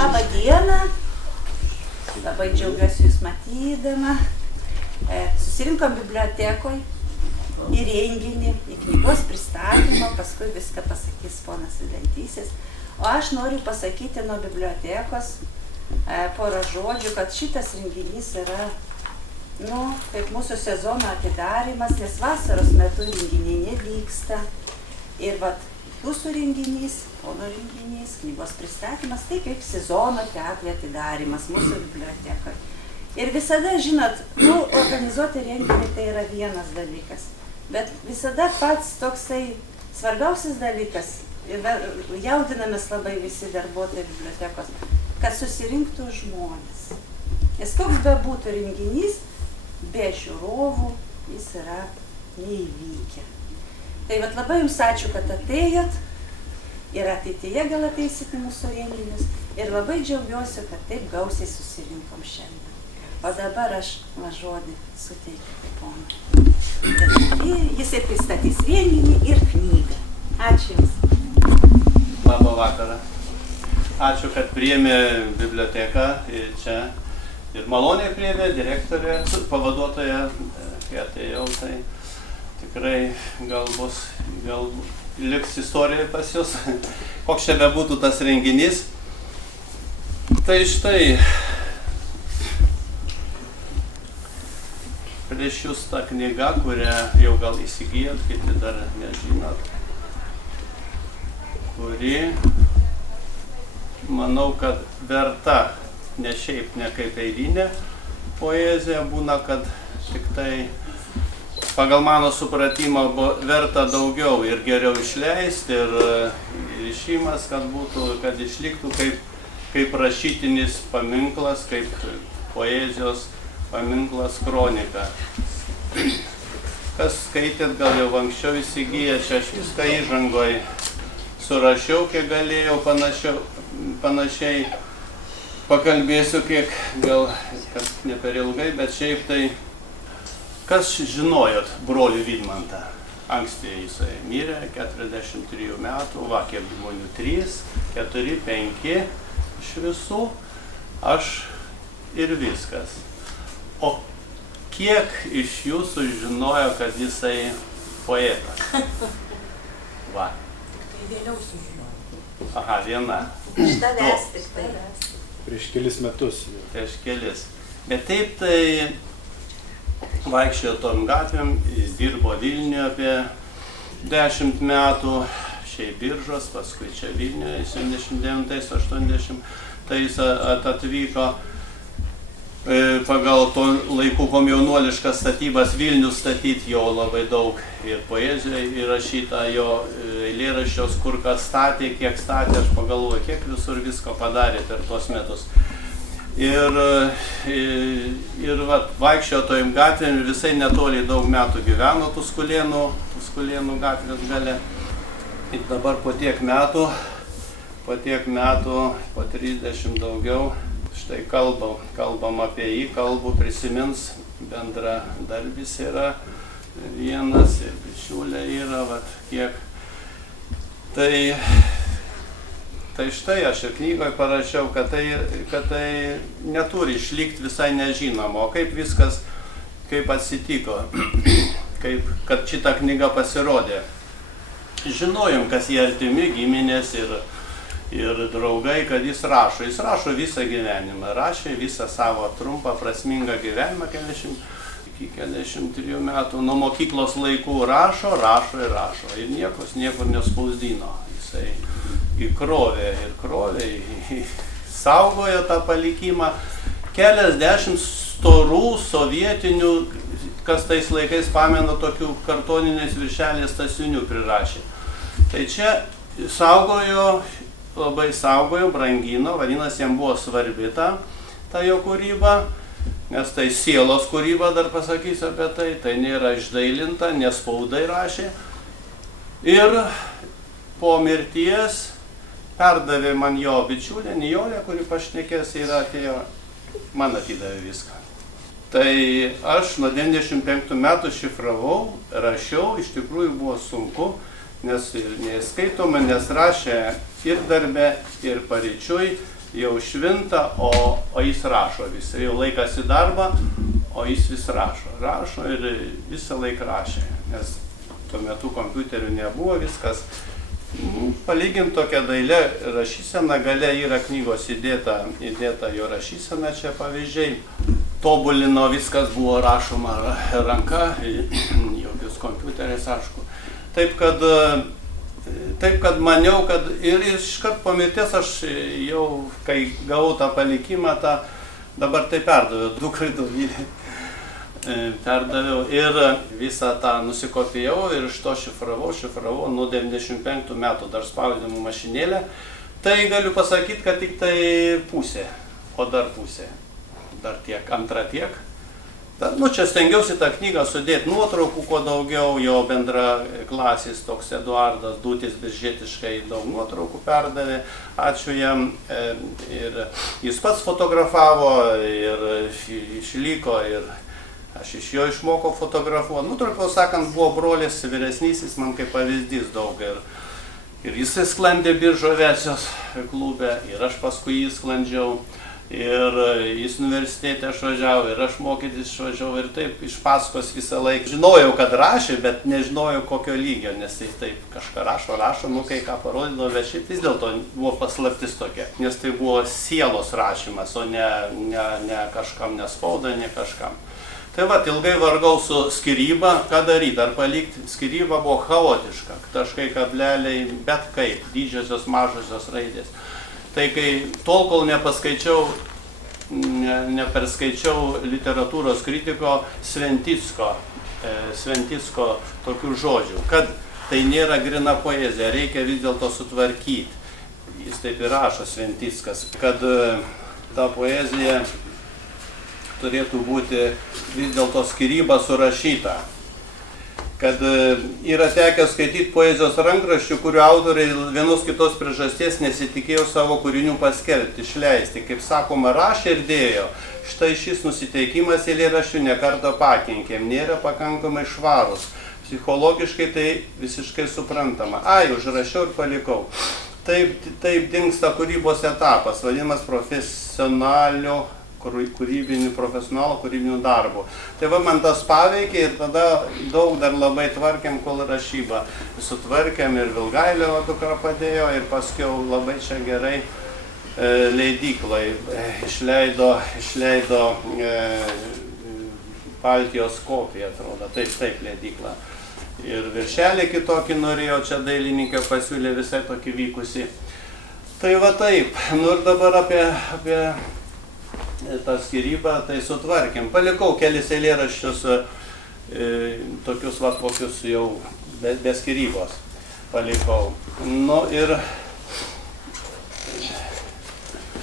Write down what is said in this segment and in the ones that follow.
Labą dieną, labai džiaugiuosi jūs matydama. Susirinkom bibliotekoje į renginį, į knygos pristatymą, paskui viską pasakys ponas Vidantysis. O aš noriu pasakyti nuo bibliotekos porą žodžių, kad šitas renginys yra, kaip mūsų sezono atidarymas, nes vasaros metu renginiai nevyksta. Ir jūsų renginys, pono renginys, knygos pristatymas, tai kaip sezono teatro atidarymas mūsų bibliotekoje. Ir visada, žinot, organizuoti renginį tai yra vienas dalykas, bet visada pats toksai svarbiausias dalykas, jaudinamės labai visi darbuotojai bibliotekos, kad susirinktų žmonės. Nes koks bebūtų renginys, be žiūrovų jis yra neįvykę. Tai labai jums ačiū, kad atėjot ir ateityje gal ateisit į mūsų renginius ir labai džiaugiuosi, kad taip gausiai susirinkom šiandien. O dabar aš žodį suteikiu ponui. Jis ir pristatys renginį ir knygą. Ačiū Jums. Labą vakarą. Ačiū, kad priėmė biblioteką čia ir maloniai priėmė direktorė, pavaduotoja, kai atėjau, tai tikrai gal liks istorija pas jūs, koks čia bebūtų tas renginys. Tai štai, prieš jūs tą knygą, kurią jau gal įsigijot, kiti dar nežinot, kuri, manau, kad verta, ne šiaip, ne kaip eilinė poezija, būna, kad tik tai pagal mano supratimą verta daugiau ir geriau išleisti ir išimas, kad išliktų kaip rašytinis paminklas, kaip poezijos paminklas kronika. Kas skaitėt, gal jau anksčiau įsigiję, čia aš viską įžangoj surašiau, kiek galėjau, panašiai pakalbėsiu, kiek gal ne per ilgai, bet šiaip tai kas žinojot brolį Vidmantą? Anksti jisai mirė, 43 metų, kiek žmonių 3, 4, 5 iš visų, aš ir viskas. O kiek iš jūsų žinojo, kad jisai poetas? Va. Tai vėliau sužinojau. Aha, viena. Iš tavęs, iš tavęs. Prieš kelis metus. Prieš kelis. Bet taip tai vaikščiojo tom gatvėm, jis dirbo Vilniuje apie 10 metų, šiaip Biržos, paskui čia Vilniuje, 79-80, tai jis atvyko pagal to laikų komjaunuoliškas statybas Vilnių statyti, jo labai daug ir poezijoje įrašyta, jo eilėraščios, kur kas statė, kiek statė, aš pagalvoju, kiek visur visko padarė per tuos metus. Ir vaikščiojo tojim gatvėm, visai netoliai daug metų gyveno Tuskulėnų gatvės gale. Ir dabar po tiek metų, po 30 daugiau, štai kalbam apie jį, prisimins, bendradarbis yra vienas ir bičiulė yra, kiek. Tai štai aš ir knygoje parašiau, kad tai neturi išlikti visai nežinoma, o kaip viskas, kaip atsitiko, kad šita knyga pasirodė. Žinojom, kas jie artimi, giminės ir draugai, kad jis rašo visą gyvenimą, rašė visą savo trumpą, prasmingą gyvenimą, iki 43 metų, nuo mokyklos laikų rašo ir niekur nespausdino. Jisai įkrovė, saugojo tą palikimą, keliasdešimt storų sovietinių, kas tais laikais pamena, tokių kartoniniais viršeliais stasiunių prirašė. Tai čia labai saugojo, brangino, vadinasi, jam buvo svarbi ta jo kūryba, nes tai sielos kūryba, dar pasakysiu apie tai nėra išdailinta, nespaudai rašė. Ir po mirties perdavė man jo bičiulė, Nijolė, kuri pašnekės ir atėjo, man atidavė viską. Tai aš nuo 95 metų šifravau, rašiau, iš tikrųjų buvo sunku, nes neįskaitoma, nes rašė ir darbe, ir paryčiui, jau švinta, o jis rašo vis. Jau laikas į darbą, o jis vis rašo. Rašo ir visą laiką rašė, nes tuo metu kompiuterių nebuvo, viskas. Palyginti tokia dailė rašysena, gale yra knygos įdėta jo rašysena, čia pavyzdžiai. Tobulino, viskas buvo rašoma ranka, jokius kompiuteriais, aišku. Taip kad maniau, kad ir iškart po mirties aš jau, kai gavau tą palikimą, dabar tai perdaviau, dukrai Dovilei. Perdaviau ir visą tą nusikopijau ir iš to šifravau nuo 95 metų dar spausdinimų mašinėlę. Tai galiu pasakyti, kad tik tai pusė, o dar pusė. Dar tiek, antra tiek. Čia stengiausi tą knygą sudėti nuotraukų, kuo daugiau, jo bendra klasės toks Eduardas Dutis biržėtiškai daug nuotraukų perdavė, ačiū jam. Ir jis pats fotografavo ir išliko ir aš iš jo išmokau fotografuoti. Trumpiau sakant, buvo brolis vyresnysis, man kaip pavyzdys daug. Ir jisai sklandė Biržų aviacijos klube, ir aš paskui jį sklandžiau. Ir jis universitete išvažiavo, ir aš mokytis išvažiavau, ir taip iš paskos visą laiką. Žinojau, kad rašė, bet nežinojau kokio lygio, nes jis taip kažką rašo, kai ką parodydavo, bet šiaip vis dėlto buvo paslaptis tokia. Nes tai buvo sielos rašymas, o ne kažkam nespauda, ne kažkam. Tai ilgai vargau su skiryba, ką daryti, ar palikti. Skiryba buvo chaotiška, taškai, kableliai, bet kaip, didžiosios, mažosios raidės. Tai kai tol, kol neperskaičiau literatūros kritiko Sventicko tokių žodžių, kad tai nėra grina poezija, reikia vis dėlto sutvarkyti. Jis taip ir rašo Sventickas, kad ta poezija turėtų būti vis dėlto skiryba surašyta. Kad yra tekę skaityti poezijos rankraščių, kurių autoriai vienos kitos priežasties nesitikėjo savo kūrinių paskelbti, išleisti. Kaip sakoma, rašė ir dėjo. Štai šis nusiteikimas eilėraščių nekartą pakenkėm, nėra pakankamai švarus. Psichologiškai tai visiškai suprantama. Užrašiau ir palikau. Taip dingsta kūrybos etapas, vadinamas profesionaliniu kūrybinių darbų. Tai man tas paveikė ir tada daug dar labai tvarkėm, kol rašybą sutvarkėm ir Vilgailio dukra padėjo ir paskui labai čia gerai leidyklai išleido Baltijos kopiją, atrodo, taip leidykla. Ir viršelį kitokį norėjo, čia dailininkė pasiūlė visai tokį vykusį. Tai taip, ir dabar apie tą skyrybą, tai sutvarkėm. Palikau kelis eilėraščius, tokius kokius jau be skyrybos palikau. Ir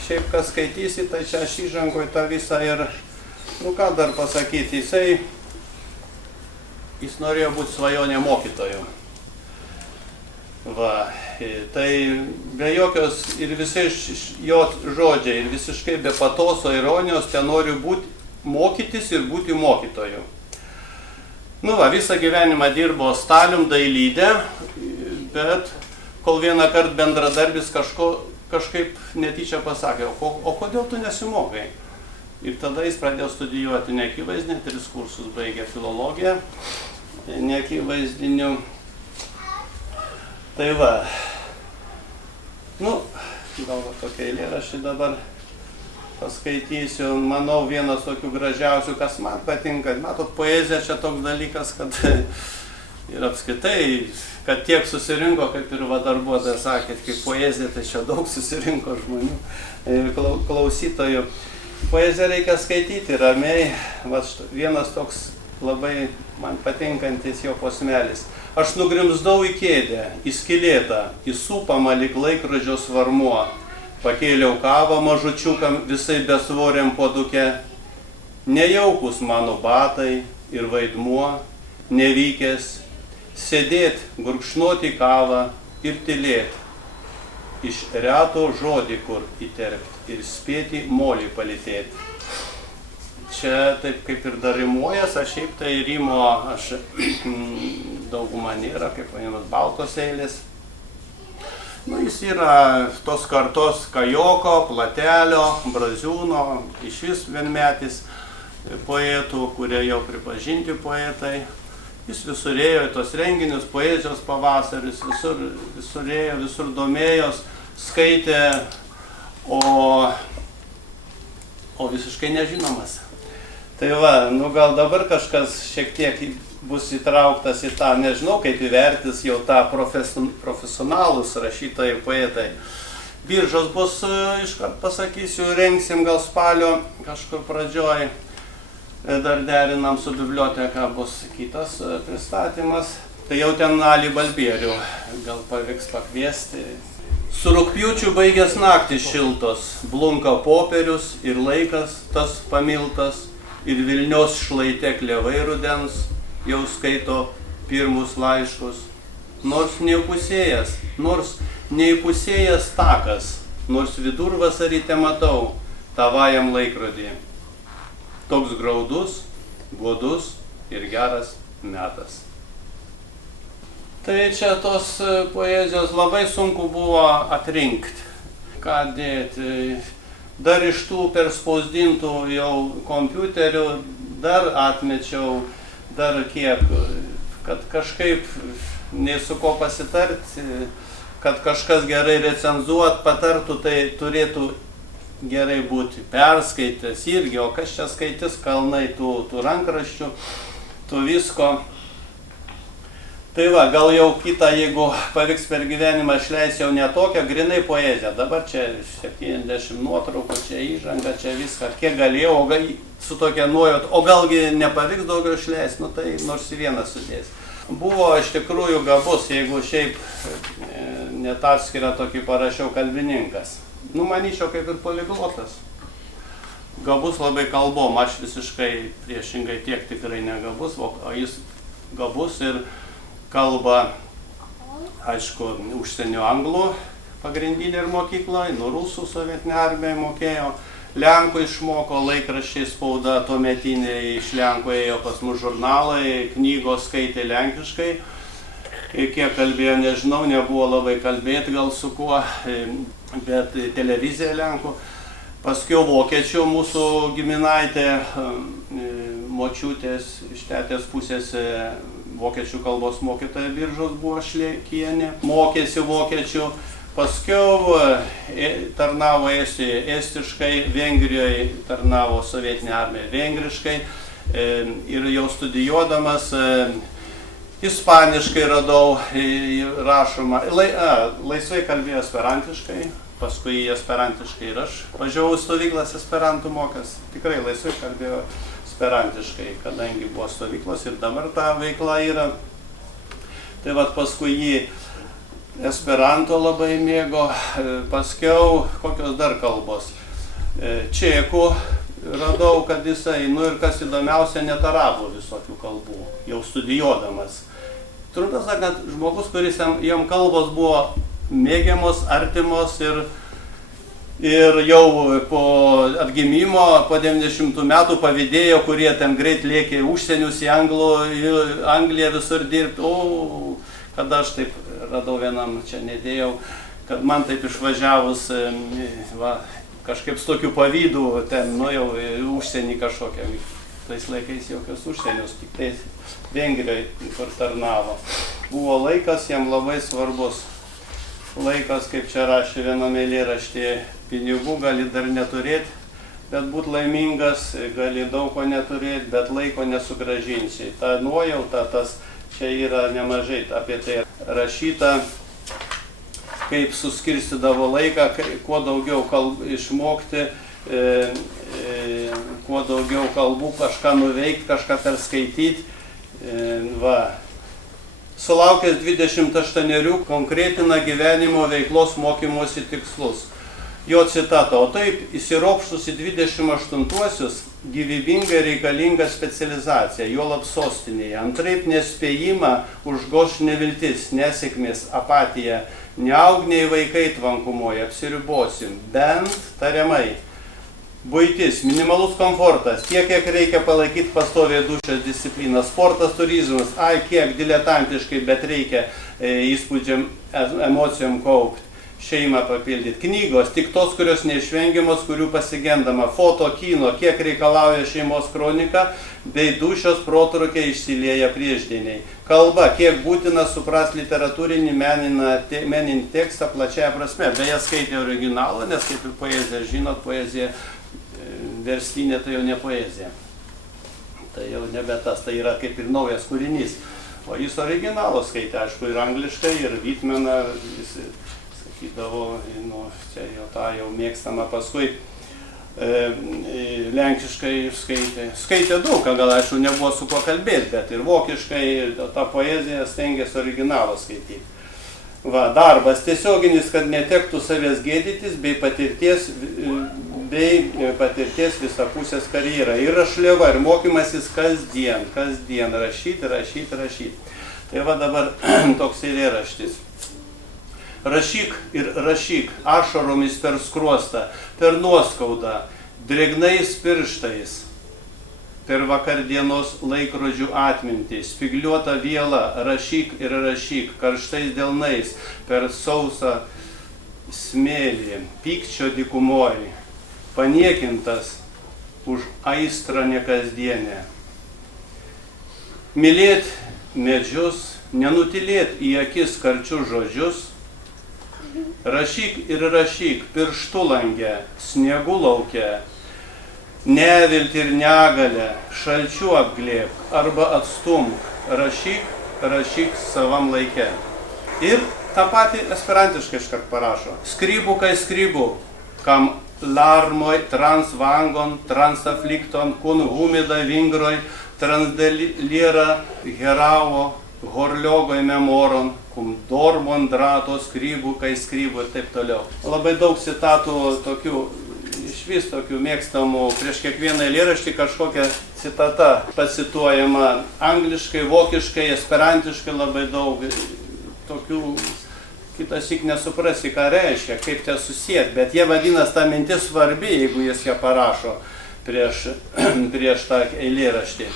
šiaip kas skaitysi, tai čia aš įžangoj tą visą ir, ką dar pasakyti, jis norėjo būti svajonė mokytoju. Tai be jokios ir visai jo žodžiai ir visiškai be patoso ironijos, ten noriu mokytis ir būti mokytoju. Visą gyvenimą dirbo Stalium dailyde, bet kol vieną kartą bendradarbis kažkaip netyčia pasakė, o kodėl tu nesimokai? Ir tada jis pradėjo studijuoti neakivaizdinį, 3 kursus baigė filologiją neakivaizdinių. Tai gal tokia eilėraštį dabar paskaitysiu. Manau, vienas tokių gražiausių, kas man patinka. Matot, poezija čia toks dalykas, kad ir apskritai, kad tiek susirinko, kaip ir darbuotojas sakė, kaip poezija, tai čia daug susirinko žmonių, klausytojų. Poeziją reikia skaityti ramiai. Vienas toks labai man patinkantis jo posmelis. Aš nugrimzdau į kėdę, įskilėtą, įsupamą lyg laikrodžio svarmuo. Pakėliau kavą mažučiukam visai besvoriam puoduke. Nejaukus mano batai ir vaidmuo, nevykęs, sėdėt, gurkšnoti kavą ir tylėt. Iš reto žodį kur įterpt ir spėti molį palytėt. Čia taip kaip ir dar rimuojas, aš šiaip tai rimo, dauguma nėra, kaip vadinamas baltos eilės. Nu, jis yra tos kartos Kajoko, Platelio, Braziūno, iš vis vienmetis poetų, kurie jau pripažinti poetai. Jis visur ėjo į tos renginius, poezijos pavasaris, visur ėjo, visur domėjos, skaitė, o visiškai nežinomas. Tai va, nu gal dabar kažkas šiek tiek bus įtrauktas į tą, nežinau kaip įvertis jau tą profesionalus rašytojai, poetai. Biržos bus, iškart pasakysiu, rengsim gal spalio kažkur pradžioj. Dar derinam su biblioteka, bus kitas pristatymas. Tai jau ten Alį Balbierių gal pavyks pakviesti. Su rugpjūčiu baigęs naktį šiltos, blunka popierius ir laikas tas pamiltas, ir Vilnios šlaite klevai rudens jau skaito pirmus laiškus. Nors neįpusėjęs takas, nors vidurvasarį te matau tavajam laikrodį. Toks graudus, godus ir geras metas. Tai čia tos poezijos labai sunku buvo atrinkti, ką dėti. Dar iš tų perspausdintų jau kompiuterių dar atmečiau, dar kiek, kad kažkaip nei su ko pasitarti, kad kažkas gerai recenzuot, patartų, tai turėtų gerai būti perskaitęs irgi, o kas čia skaitys kalnai tų rankraščių, tų visko. Tai va, gal jau kitą, jeigu pavyks per gyvenimą išleis jau ne tokią grinai poeziją. Dabar čia 70 nuotraukų, čia įžanga, čia viską, kiek galėjau, o gal su tokia nuojot, o galgi nepavyks daugiau išleis, nu tai nors į vieną sudės. Buvo iš tikrųjų gabus, jeigu šiaip net atskirą tokį parašiau kalbininkas. Nu, manyčiau, kaip ir poliglotas. Gabus labai kalbom, aš visiškai priešingai tiek tikrai negabus, o jis gabus ir kalba, aišku, užsienio anglų pagrindinė ir mokykloje, nuo rusų sovietinė armija mokėjo, lenkų išmoko, laikraščiai spauda tuometiniai iš lenkų ėjo pas mus žurnalai, knygos skaitė lenkiškai. Kiek kalbėjo, nežinau, nebuvo labai kalbėti gal su kuo, bet televizija lenkų. Paskiau vokiečių mūsų giminaitė, močiutės iš tetės pusės vokiečių kalbos mokytoja Biržos buvo Šlekienė, mokėsi vokiečių. Paskiau tarnavo estiškai, Vengrijoje tarnavo sovietinė armija vengriškai ir jau studijuodamas ispaniškai radau rašomą, laisvai kalbėjo esperantiškai, paskui esperantiškai ir aš važiavau į stovyklas esperantų mokas, tikrai laisvai kalbėjo esperantiškai, kadangi buvo stovyklos ir dabar ta veikla yra. Tai vat paskui jį esperanto labai mėgo, paskiau kokios dar kalbos. Čekų radau, kad jisai, nu ir kas įdomiausia, net arabų visokių kalbų, jau studijuodamas. Trumpai sakant, žmogus, kuris jam kalbos buvo mėgiamos, artimos ir jau po atgimimo, po 90 metų pavydėjo, kurie ten greit lėkė užsienius į Angliją visur dirbti. O, kad aš taip radau vienam, čia nedėjau, kad man taip išvažiavus, va, kažkaip su tokiu pavydu ten, nu jau užsienį kažkokią. Tais laikais jokios užsienius, tik tais Vengrijoje, kur tarnavo. Buvo laikas jam labai svarbus. Laikas, kaip čia rašė viename eilėraštyje, pinigų gali dar neturėti, bet būt laimingas, gali daug ko neturėti, bet laiko nesugrąžinsi. Ta nuojauta, tas čia yra nemažai apie tai rašyta, kaip suskirstydavo laiką, kuo daugiau išmokti, kuo daugiau kalbų, kažką nuveikti, kažką perskaityti. Va. Sulaukęs 28 konkretina gyvenimo veiklos mokymosi tikslus. Jo citata, o taip įsiropštus į 28-uosius gyvybingai reikalinga specializacija, juolab sostinėje. Antraip nespėjimą užgoš neviltis, nesėkmės, apatija, neaugniai vaikai tvankumoje, apsiribosim, bent tariamai. Buitis, minimalus komfortas, tiek, kiek reikia palaikyti pastoviai dušės discipliną, sportas, turizmas, kiek diletantiškai, bet reikia įspūdžiam, emocijom kaupti. šeimą papildyti. Knygos, tik tos, kurios neišvengiamos, kurių pasigendama. Foto, kino, kiek reikalauja šeimos kronika, bei dūšios protrukiai išsilieja priešdieniai. Kalba, kiek būtina suprasti literatūrinį meninį tekstą plačiaja prasme. Beje, skaitė originalą, nes kaip ir poezija, žinot, poezija verstinė, tai jau ne poezija. Tai jau nebe tas, tai yra kaip ir naujas kūrinys. O jis originalą skaitė, aišku, ir angliškai, ir Vitmeną, jis sakydavo, nu, čia jau tą jau mėgstama, paskui lenkiškai skaitė. Skaitė daug, gal aišku, nebuvo su kuo kalbėti, bet ir vokiškai, ir tą poeziją stengiasi originalą skaityti. Va, darbas tiesioginis, kad netektų savęs gėdytis, bei patirties visapusės karjerą. Ir rašliava, ir mokymasis kasdien, rašyti. Tai va dabar toks eilėraštis. Rašyk ir rašyk, ašaromis per skruostą, per nuoskaudą, drėgnais pirštais, per vakardienos laikrodžių atmintį, spigliuotą vielą, rašyk ir rašyk, karštais delnais, per sausą smėlį, pykčio dykumoj, paniekintas už aistrą nekasdienę. Mylėt medžius, nenutilėt į akis karčius žodžius, rašyk ir rašyk, pirštų lange, sniegų lauke, neviltį ir negalę, šalčių apglėbk arba atstumk, rašyk savam laike. Ir tą patį esperantiškai iškart parašo. Skrybu kai skrybu, kam larmoj transvangon, transaflikton, kun humida vingroj, transdeliera heravo, horliogoj memoron, kum dormon drato skrybų, kai skrybų ir taip toliau. Labai daug citatų tokių, iš vis tokių mėgstamų, prieš kiekvieną eilėraštį kažkokia citata pacituojama angliškai, vokiškai, esperantiškai labai daug. Tokių kitąsyk nesuprasi, ką reiškia, kaip tai susijęti, bet jie vadinas ta mintis svarbi, jeigu jis ją parašo prieš tą eilėraštį.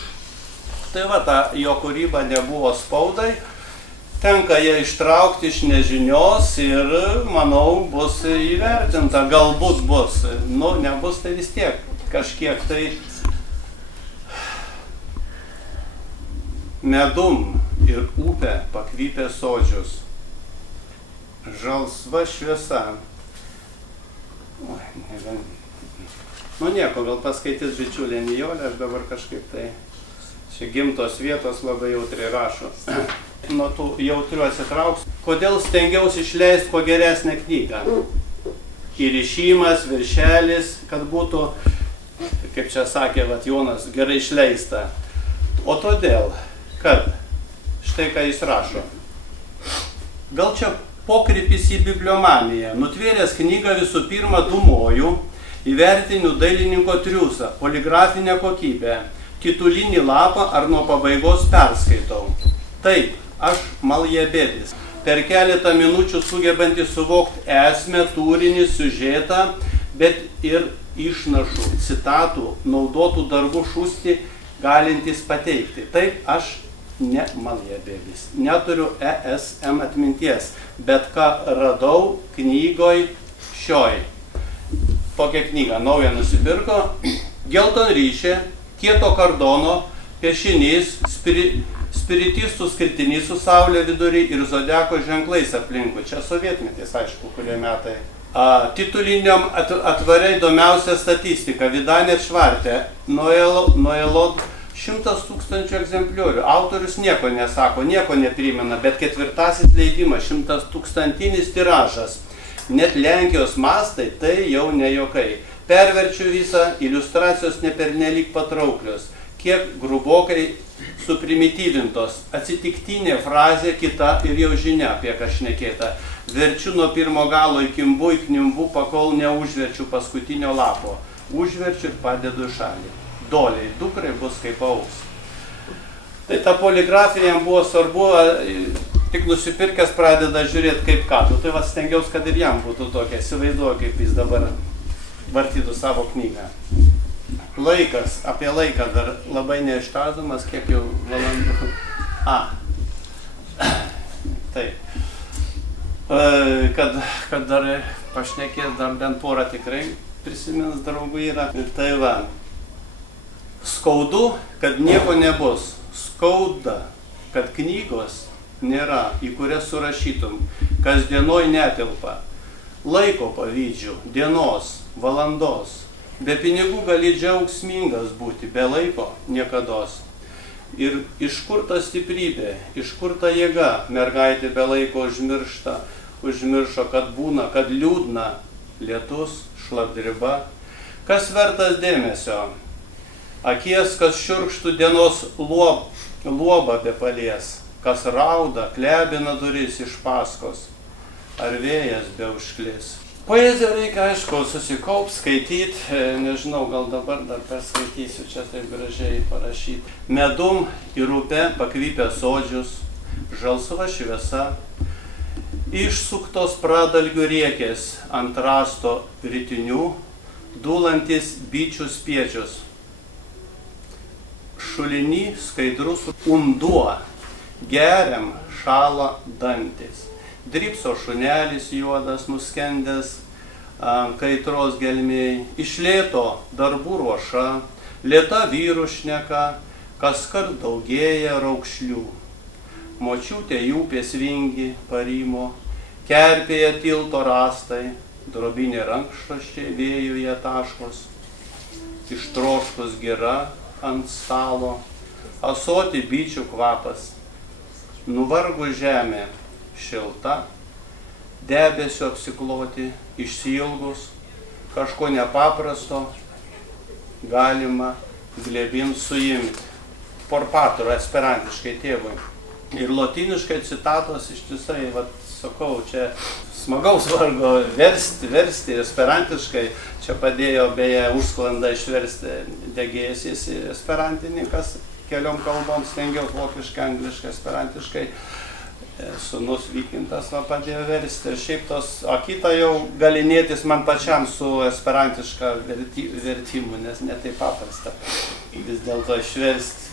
Tai va, ta jo kūryba nebuvo spaudai, tenka ją ištraukti iš nežinios ir, manau, bus įvertinta, galbūt bus, nu, nebus tai vis tiek, kažkiek tai medum ir upė pakvypė sodžius, žalsva šviesa, nu nieko, gal paskaitys bičiulė Nijolė, aš dabar kažkaip tai čia gimtos vietos labai jautriai rašo. Nuo tų jautrių atsitrauks. Kodėl stengiausi išleisti kuo geresnę knygą? Įrišimas, viršelis, kad būtų, kaip čia sakė vat, Jonas, gerai išleista. O todėl, kad štai ką jis rašo. Gal čia pokrypis į bibliomaniją. Nutvėręs knygą visų pirma dūmoju, įvertiniu dailininko triūsą, poligrafinę kokybę, titulinį lapą ar nuo pabaigos perskaitau. Taip, aš maljebėdis. Per keletą minučių sugebantis suvokti esmę, turinį, siužetą, bet ir išnašų, citatų, naudotų darbų šūsti galintis pateikti. Taip, aš ne maljebėdis. Neturiu ESM atminties, bet ką radau knygoj šioj. Tokią knygą naują nusipirko, geltonryšė, kieto kardono, piešinys, spiritistų skirtinys su saulė vidury ir zodiako ženklais aplinkui. Čia sovietmetis, aišku, kurie metai. Tituliniam atvarai įdomiausia statistika. Vidanė Švartė, Noelod 100 000 egzempliorių. Autorius nieko nesako, nieko neprimena, bet ketvirtasis leidimas, 100 000 tiražas. Net Lenkijos mastai tai jau ne juokai. Perverčiu visą, iliustracijos nepernelyg patrauklios, kiek grubokai suprimityvintos, atsitiktinė frazė kita ir jau žinia apie ką šnekėta. Verčiu nuo pirmo galo įkimbu, įknimbu, pakol neužverčiu paskutinio lapo. Užverčiu ir padedu į šalį. Doliai, dukrai bus kaip augs. Tai ta poligrafija jam buvo svarbu, tik nusipirkęs pradeda žiūrėti kaip ką. Tai va stengiausi, kad ir jam būtų tokia, įsivaizduoju, kaip jis dabar vartytų savo knygą. Laikas, apie laiką dar labai neištardamas, kiek jau valandų. Taip. Kad dar pašnekės, dar bent porą tikrai prisimins draugų yra. Ir tai va, skaudu, kad nieko nebus. Skauda, kad knygos nėra, į kurias surašytum, kasdienoj netilpa. Laiko pavydžiu, dienos, valandos. Be pinigų gali džiaugsmingas būti, be laiko niekados. Ir iš kur ta stiprybė, iš kur ta jėga, mergaitė be laiko užmiršo, kad būna, kad liūdna, lietus, šlapdriba. Kas vertas dėmesio? Akies, kas šiurkštų dienos luobą be palies, kas rauda, klebina duris iš paskos, ar vėjas be užklis. Poeziją reikia, aišku, susikaupt, skaityti, nežinau, gal dabar dar perskaitysiu, čia taip gražiai parašyti. Medum ir upė pakvypę sodžius, žalsva šviesa, išsuktos pradalgių riekės ant rasto rytinių, dūlantis bičių spiečius. Šuliny skaidrus unduo, geriam šala dantis. Dripso šunelis juodas nuskendęs kaitros gelmėj, iš lėto darbų ruoša, lėta vyrų šneka, kaskart daugėja raukšlių. Močiutė jų pėsvingi parimo, kerpėje tilto rastai, drobinė rankšraščiai vėjuje taškos, ištroškus gira ant stalo, asoti bičių kvapas, nuvargu žemė, šilta, debesio apsikloti, išsiilgus, kažko nepaprasto galima glėbin suimti. Porpatro esperantiškai tėvui. Ir lotyniškai citatos ištisai, sakau, čia smagaus vargo versti esperantiškai. Čia padėjo beje užsklandą išversti Degėsis esperantininkas, keliom kalbom stengiaus vokiškai, angliškai, esperantiškai. Sūnus Vykintas padėjo versti. Ir šiaip tos, o kita jau galinėtis man pačiam su esperantiška vertimu, nes netai paprasta. Vis dėlto išversti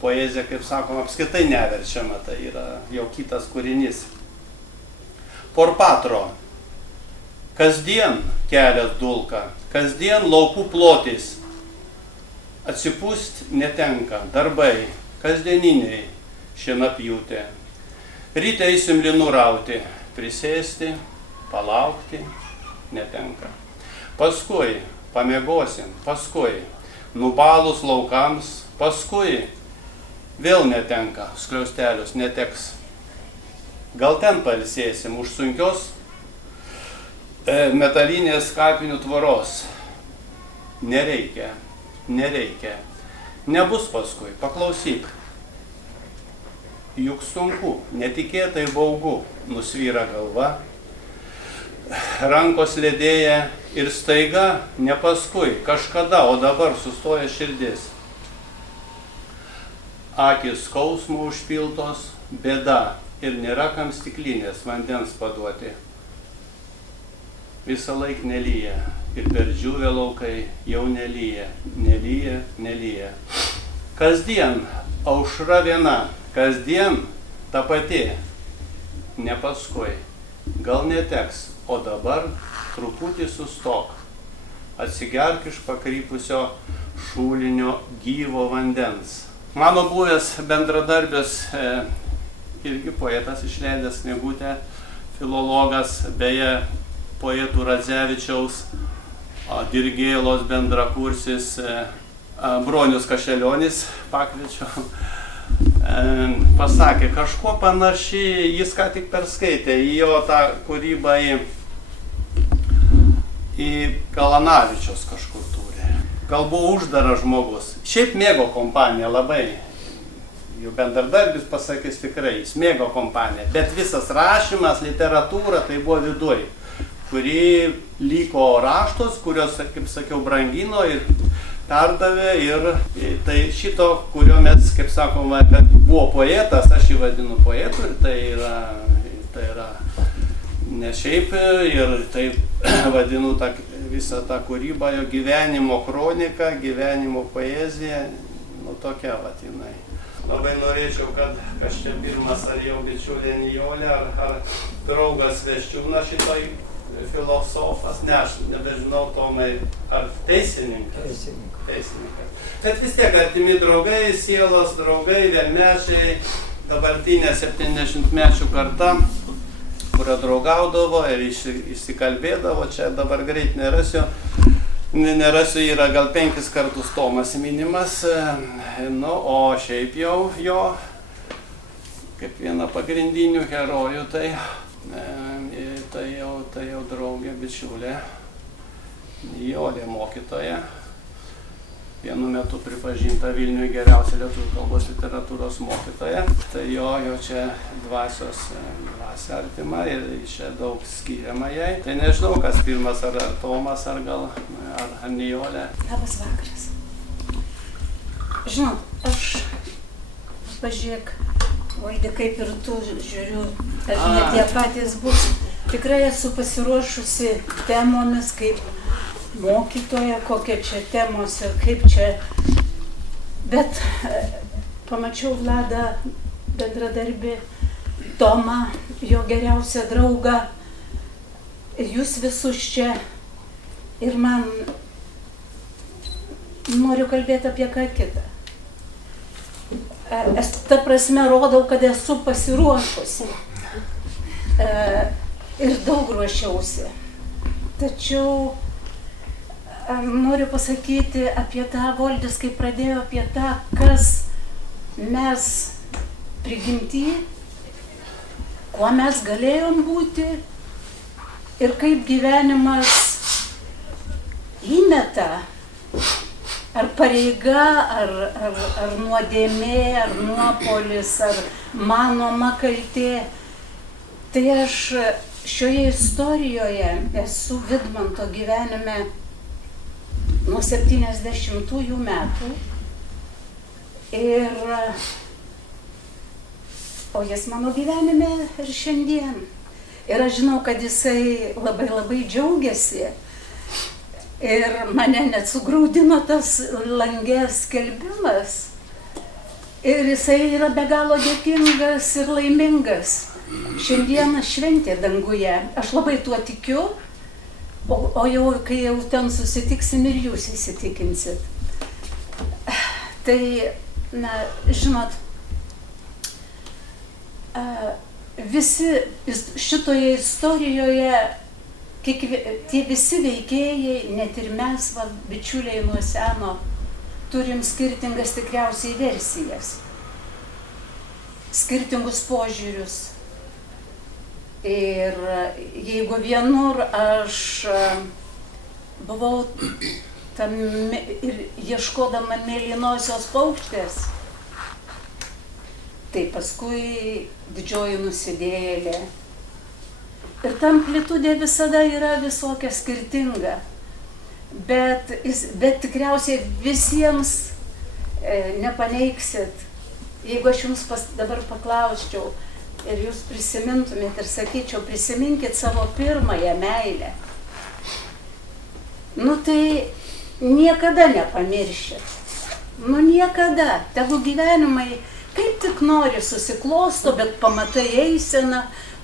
poeziją, kaip sakoma, apskritai neverčiama, tai yra jau kitas kūrinys. Porpatro. Kasdien kelias dulka, kasdien laukų plotis. Atsipūst netenka, darbai, kasdieniniai šienapjūtė. Ryte eisim linų rauti, prisėsti, palaukti, netenka. Paskui pamiegosim, paskui nubalus laukams, paskui vėl netenka, skliaustelius neteks. Gal ten pailsėsim už sunkios metalinės kapinių tvoros. Nereikia, nereikia. Nebus paskui, paklausyk. Juk sunku, netikėtai baugu, nusvyra galva, rankos ledėja ir staiga, ne paskui, kažkada, o dabar sustoja širdis. Akis skausmo užpiltos, bėda ir nėra kam stiklinės vandens paduoti. Visą laik nelyja ir per džiūvę laukai jau nelyja, nelyja, nelyja. Kasdien aušra viena, kasdien ta pati, ne paskui, gal neteks, o dabar truputį sustok, atsigerk iš pakrypusio šulinio gyvo vandens. Mano buvęs bendradarbis, irgi poetas išleidęs knygutę, filologas, beje, poetų Radzevičiaus, Dirgėlos bendrakursis, Bronius Kašelionis, pakviečiau, pasakė, kažko panašiai, jis ką tik perskaitė į jo tą kūrybą į Kalanavičiaus kažkur turi. Gal buvo uždaras žmogus. Šiaip mėgo kompaniją labai. Jų bendradarbis pasakys tikrai, jis mėgo kompaniją. Bet visas rašymas, literatūra, tai buvo viduj, kuri liko raštus, kurios, kaip sakiau, brangino ir perdavė. Ir tai šito, kurio mes, kaip sakoma, kad buvo poetas, aš jį vadinu poetu, ir tai yra ne šiaip, ir taip vadinu visą tą kūrybą, jo gyvenimo kroniką, gyvenimo poeziją, nu tokia vat jinai. labai norėčiau, kad kažkaip pirmas ar jau bičiulė Nijolė, ar draugas Veščiūnas šitoj filosofas, ne, aš nebežinau, Tomai, ar teisininkas? Teisininkas. Bet vis tiek artimi draugai, sielos draugai, vienmečiai, dabartinė 70-mečių karta, kurio draugaudavo ir išsikalbėdavo, čia dabar greit nerasiu, yra gal 5 kartus Tomas minimas, nu, o šiaip jau jo, kaip viena pagrindinių herojų, tai jau draugė, bičiulė, Nijolė mokytoja, vienu metu pripažinta Vilniuje geriausia lietuvių kalbos literatūros mokytoja, tai jo čia dvasia artima ir čia daug skiriama jai. Tai nežinau, kas pirmas, ar Tomas, ar gal ar Nijolė. Labas vakaras. Žinot, aš pažiūrėk, Vaidai, kaip ir tu žiūriu, ar ne tie patys bus. Tikrai esu pasiruošusi temomis, kaip mokytoja, kokie čia temos ir kaip čia. Bet pamačiau Vladą, bendradarbį, Tomą, jo geriausią draugą, jūs visus čia. Ir man noriu kalbėti apie ką kitą. Ta prasme rodau, kad esu pasiruošusi. Ir daug ruošiausi. Tačiau noriu pasakyti apie tą, Voldis, kai pradėjo apie tą, kas mes prigimti, kuo mes galėjom būti ir kaip gyvenimas įmeta, ar pareiga, ar nuodėmė, ar nuopolis, ar manoma kaltė. Tai aš šioje istorijoje esu Vidmanto gyvenime nuo 70-ųjų metų o jis mano gyvenime ir šiandien. Ir aš žinau, kad jisai labai džiaugiasi ir mane net sugraudino tas langės skelbimas. Ir jisai yra be galo dėkingas ir laimingas. Šiandieną šventė danguje. Aš labai tuo tikiu. O jau, kai jau ten susitiksim ir jūs įsitikinsit. Tai, na, žinot, visi šitoje istorijoje, tie visi veikėjai, net ir mes, bičiuliai nuo seno, turim skirtingas tikriausiai versijas, skirtingus požiūrius. Ir jeigu vienur aš buvau ir ieškodama mėlynosios paukštės, tai paskui didžioji nusidėjėlė. Ir ta amplitudė visada yra visokia skirtinga. Bet tikriausiai visiems nepaneigsit, jeigu aš jums dabar paklausčiau, ir jūs prisimintumėt ir sakyčiau, prisiminkit savo pirmąją meilę. Nu tai niekada nepamiršit. Nu niekada. Tegu gyvenimai kaip tik nori susiklosto, bet pamatai eiseną,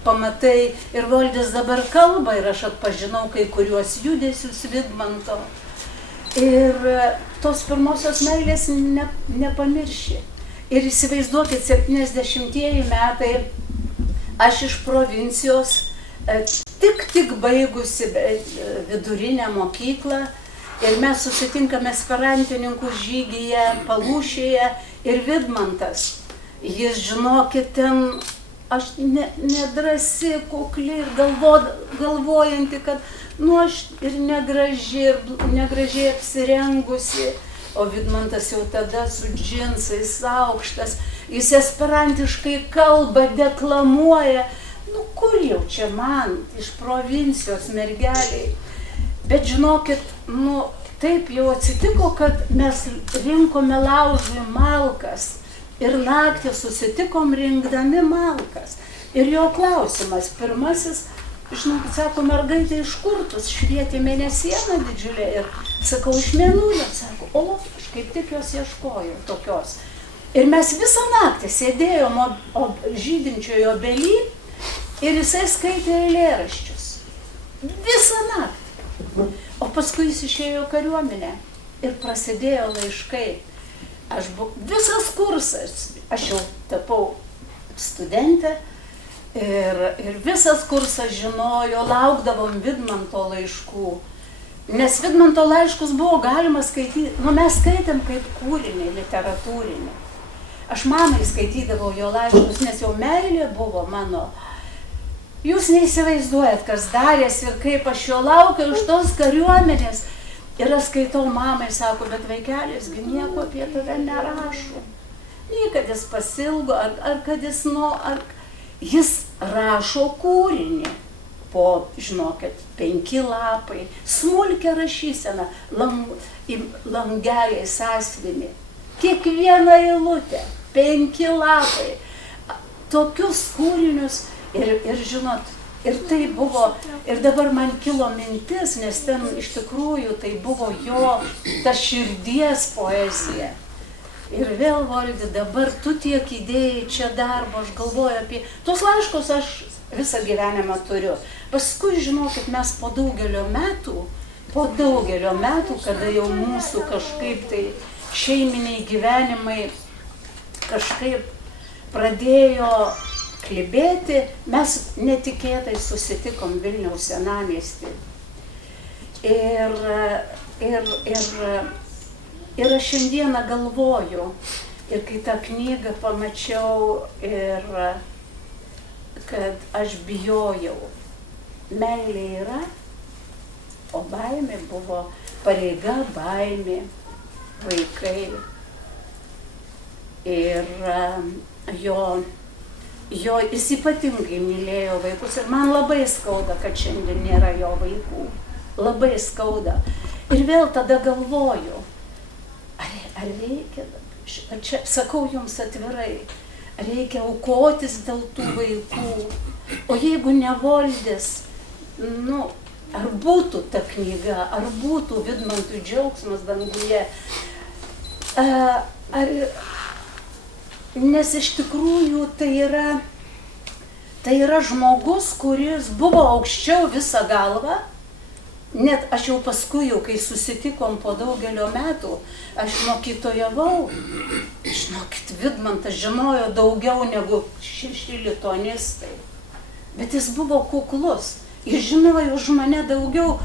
pamatai ir Voldis dabar kalba ir aš atpažinau kai kuriuos judesius Vidmanto. Ir tos pirmosios meilės nepamirši. Ir įsivaizduokit, 70-ieji metai, aš iš provincijos, tik baigusi vidurinę mokyklą ir mes susitinkame esperantininkų žygyje, Palūšėje ir Vidmantas. Jis, žinokit, ten aš nedrasi, kukli ir galvojanti, kad aš ir negražiai apsirengusi. O Vidmantas jau tada su džinsais aukštas, jis esperantiškai kalba, deklamuoja. Nu kur jau čia man, iš provincijos mergeliai. Bet žinokit, taip jau atsitiko, kad mes rinkome laužui malkas ir naktį susitikom rinkdami malkas. Ir jo klausimas, pirmasis, žinokit, sako, mergaitė iš kur tu, švietė mėnesiena didžiulė ir sakau, iš Mėnulio, sako, aš kaip tik jos ieškojau tokios. Ir mes visą naktį sėdėjom žydinčiojo obely ir jisai skaitė eilėraščius. Visą naktį. O paskui jis išėjo kariuomenę ir prasidėjo laiškai. Visas kursas, aš jau tapau studentė ir visas kursas žinojo, laukdavom Vidmanto laiškų. Nes Vidmanto laiškus buvo galima skaityti, mes skaitėm kaip kūrinį, literatūrinį. Aš mamai skaitydavau jo laiškus, nes jau meilė buvo mano. Jūs neįsivaizduojat, kas darėsi ir kaip aš jo laukiau iš tos kariuomenės. Ir aš skaitau mamai, sako, bet vaikelis gi nieko apie tave nerašo. Nei kad jis pasilgo, ar kad jis jis rašo kūrinį. Po, žinokit, 5 lapai, smulkia rašysena, langeliai sąsvinį. Kiekviena eilutė, 5 lapai. Tokius kūrinius ir žinot, ir tai buvo, ir dabar man kilo mintis, nes ten iš tikrųjų tai buvo jo ta širdies poezija. Ir vėl, Voldi, dabar tu tiek įdėjai čia darbo, aš galvoju apie... Tuos laiškus aš visą gyvenimą turiu. Paskui, žinokit, mes po daugelio metų, kada jau mūsų kažkaip tai šeiminiai gyvenimai kažkaip pradėjo klibėti, mes netikėtai susitikom Vilniaus senamiestį. Ir aš šiandieną galvoju, ir kai tą knygą pamačiau, ir kad aš bijojau. Meilė yra, o baimė buvo pareiga, baimė, vaikai. Ir jis ypatingai mylėjo vaikus ir man labai skauda, kad šiandien nėra jo vaikų. Labai skauda. Ir vėl tada galvoju, ar reikia, čia sakau jums atvirai, reikia aukotis dėl tų vaikų. O jeigu ne Voldis, ar būtų ta knyga, ar būtų Vidmantui džiaugsmas danguje, nes iš tikrųjų tai yra žmogus, kuris buvo aukščiau visą galvą. Net aš jau paskui, kai susitikom po daugelio metų, aš mokytojavau. Žinokit, Vidmantas žinojo daugiau negu 6 lituanistai. Bet jis buvo kuklus. Jis žinojo už mane daugiau.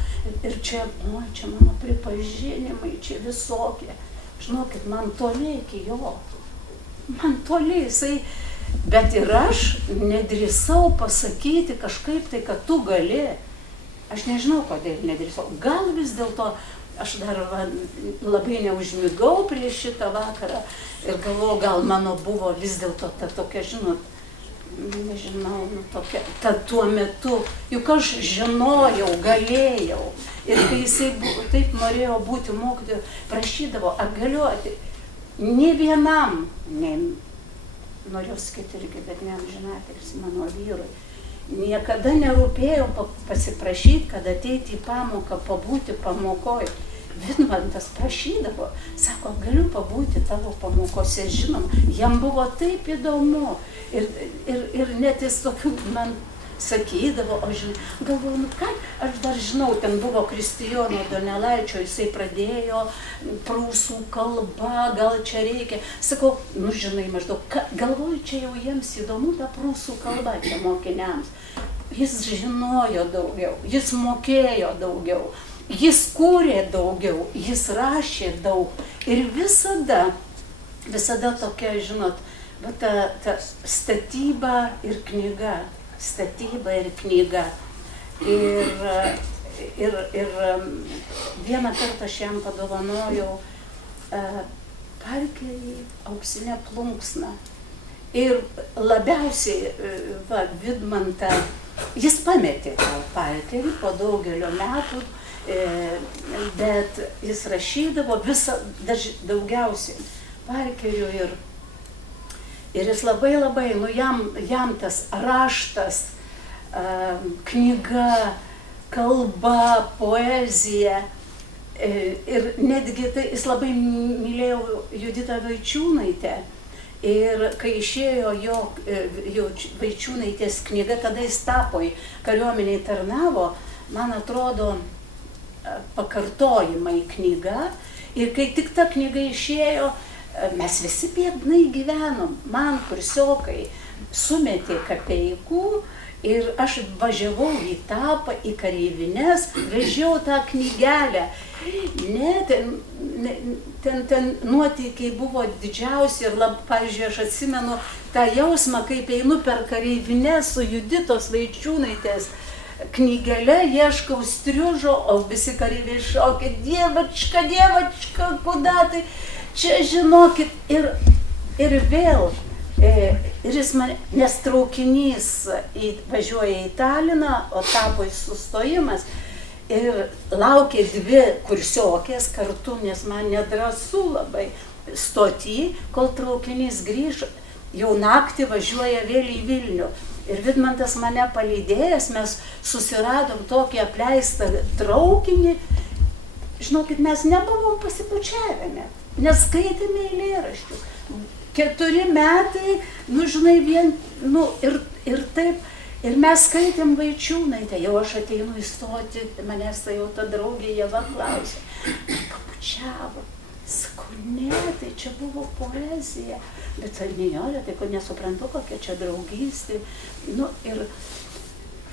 Ir čia mano pripažinimai, čia visokie. Žinokit, man toli iki jo. Man toli jisai. Bet ir aš nedrįsau pasakyti kažkaip tai, kad tu gali. Aš nežinau, kodėl nedrįsau. Gal vis dėlto aš dar labai neužmigau prieš šitą vakarą ir galvoju, gal mano buvo vis dėlto ta tokia, žinot, nežinau, tokia, ta tuo metu, juk aš žinojau, galėjau. Ir kai jisai taip norėjo būti mokytoju, prašydavo, ar galiu, ne vienam, norėjau sakyti irgi, bet ne amžinatilsį mano vyrui. Niekada nerūpėjo pasiprašyti, kad ateiti į pamoką, pabūti pamokoj. Vidmantas prašydavo, sako, galiu pabūti tavo pamokose, žinom, jam buvo taip įdomu. Ir net jis tokių man sakydavo, o žinai, galvoju, ką, aš dar žinau, ten buvo Kristijono Donelaičio, jisai pradėjo prūsų kalba, gal čia reikia. Sakau, žinai, maždaug, galvoju, čia jau jiems įdomu ta prūsų kalba čia mokiniams. Jis žinojo daugiau, jis mokėjo daugiau, jis kūrė daugiau, jis rašė daug. Ir visada tokia, žinot, ta statyba ir knyga. Statyba ir knyga. Ir vieną kartą aš jam padovanojau Parkerį auksinę plunksną. Ir labiausiai Vidmantą, jis pametė tą Parkerį po daugelio metų, bet jis rašydavo daugiausiai Parkerių ir jis labai, jam tas raštas, knyga, kalba, poezija ir netgi tai jis labai mylėjo Juditą Vaičiūnaitę Ir kai išėjo jo Vaičiūnaitės knyga, tada jis tapo, kariuomeniai tarnavo, man atrodo, pakartojimai knyga. Ir kai tik ta knyga išėjo, mes visi biednai gyvenom. Man kursiokai sumetė kapeikų ir aš važiavau į Tapą, į kareivines, vežiau tą knygelę. Ten nuotykiai buvo didžiausi ir, pavyzdžiui, aš atsimenu tą jausmą, kaip einu per kareivines su Juditos Vaičiūnaitės knygele, ieškau striužo, o visi kareiviai šaukia, dievačka, dievačka, kuda tai, čia žinokit, ir vėl, ir jis man, nes traukinys važiuoja į Taliną, o Tapoj sustojimas, ir laukė dvi kursiokės kartu, nes man nedrąsu labai stoti, kol traukinys grįžo, jau naktį važiuoja vėl į Vilnių. Ir Vidmantas mane palydėjęs, mes susiradom tokį apleistą traukinį. Žinokit, mes nebuvom pasipučiavę net, neskaitėme eilėraščių. 4 metai, žinai, ir taip. Ir mes skaitėm Vaičiūnaitę, jau aš ateinu įstoti, manęs tai jau ta draugė Ieva klausė, papučiavo. Sakau, ne, tai čia buvo poezija. Bet tai Nijolė, tai ko nesuprantu, kokia čia draugystė.